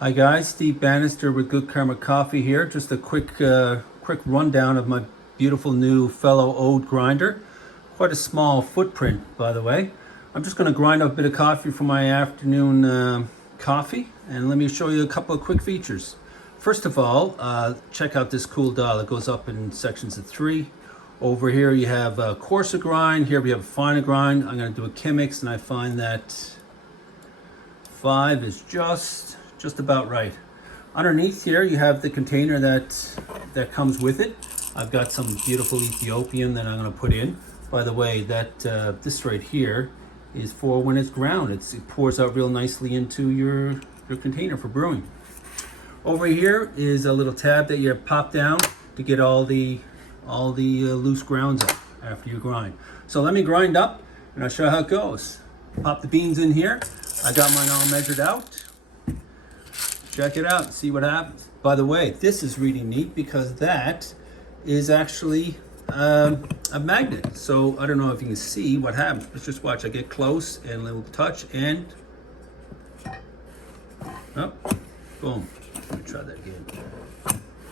Hi guys, Steve Bannister with Good Karma Coffee here. Just a quick rundown of my beautiful new Fellow Ode Grinder. Quite a small footprint, by the way. I'm just going to grind up a bit of coffee for my afternoon coffee, and let me show you a couple of quick features. First of all, check out this cool dial. It goes up in sections of 3. Over here you have a coarser grind. Here we have a finer grind. I'm going to do a chemix, and I find that 5 is just about right. Underneath here you have the container that comes with it. I've got some beautiful Ethiopian that I'm going to put in. By the way, that this right here is for when it's ground. It pours out real nicely into your container for brewing. Over here is a little tab that you pop down to get all the loose grounds up after you grind. So let me grind up and I'll show you how it goes. Pop the beans in here. I got mine all measured out. Check it out and see what happens. By the way, this is really neat because that is actually a magnet. So I don't know if you can see what happens. Let's just watch. I get close and a little touch and oh, boom. Let me try that again.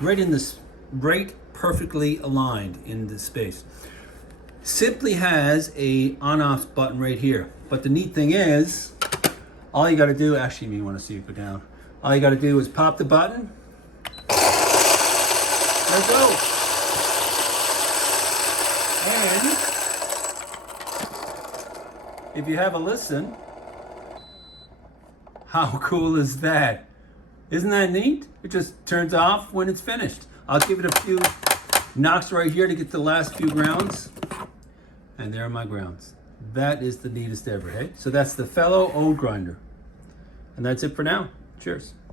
Right in this, right perfectly aligned in this space. Simply has a on-off button right here. But the neat thing is, all you got to do, actually, you want to see it go down. All you got to do is pop the button. There it goes. And if you have a listen, how cool is that? Isn't that neat? It just turns off when it's finished. I'll give it a few knocks right here to get the last few grounds. And there are my grounds. That is the neatest ever, hey? So that's the Fellow Ode Grinder. And that's it for now. Cheers.